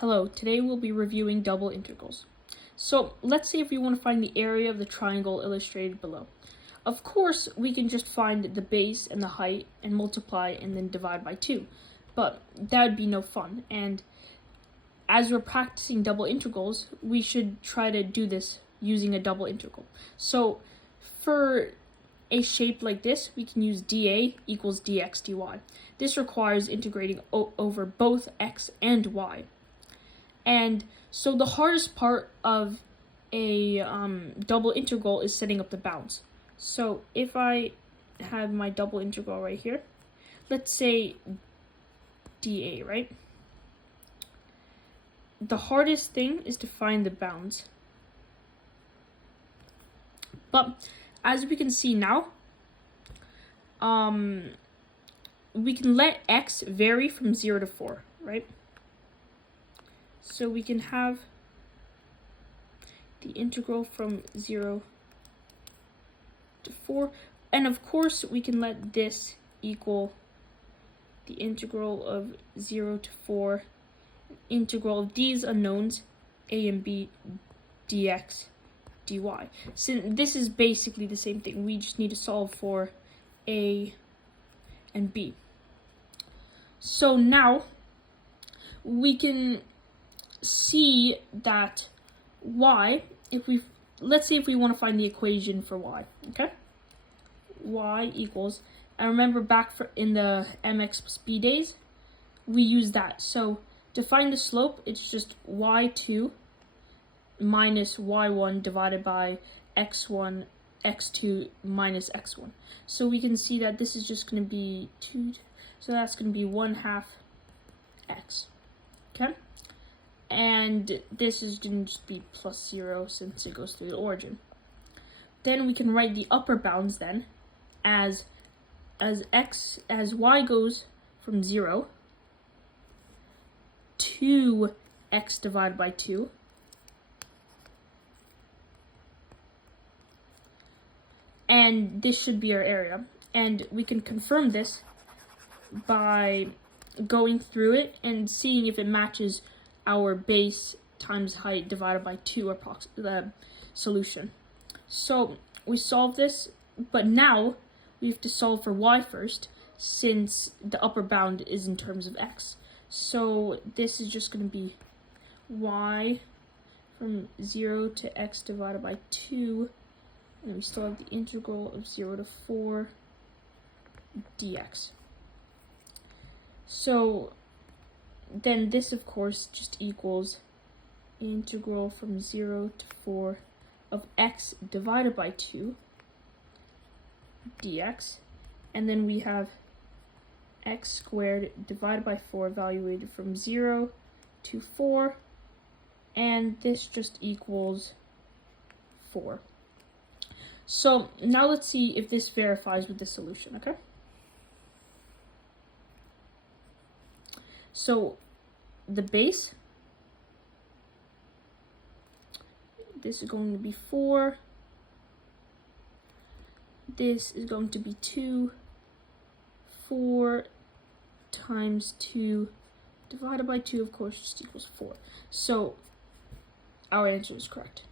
Hello, today we'll be reviewing double integrals. So let's say if we want to find the area of the triangle illustrated below. Of course, we can just find the base and the height and multiply and then divide by 2. But that would be no fun. And as we're practicing double integrals, we should try to do this using a double integral. So for a shape like this, we can use dA equals dx dy. This requires integrating over both x and y. And so the hardest part of a double integral is setting up the bounds. So if I have my double integral right here, let's say dA, right? The hardest thing is to find the bounds. But as we can see now, we can let x vary from 0 to 4, right? So we can have the integral from 0 to 4. And of course, we can let this equal the integral of 0 to 4, integral of these unknowns, a and b, dx, dy. So this is basically the same thing. We just need to solve for a and b. So now we can see that y, let's say if we want to find the equation for y, okay? Y equals, and remember back in the mx plus b days, we use that. So to find the slope, it's just y2 minus y1 divided by x1, x2 minus x1. So we can see that this is just going to be 2, so that's going to be 1/2 x, okay? And this is going to just be plus 0 since it goes through the origin. Then we can write the upper bounds then as y goes from 0 to x divided by 2. And this should be our area. And we can confirm this by going through it and seeing if it matches our base times height divided by 2 the solution. So we solve this, but now we have to solve for y first since the upper bound is in terms of x. So this is just going to be y from 0 to x divided by 2, and we still have the integral of 0 to 4 dx. So then this, of course, just equals integral from 0 to 4 of x divided by 2 dx. And then we have x squared divided by 4 evaluated from 0 to 4. And this just equals 4. So now let's see if this verifies with the solution, okay? So the base, this is going to be 4. This is going to be 2. 4 times 2 divided by 2, of course, just equals 4. So our answer is correct.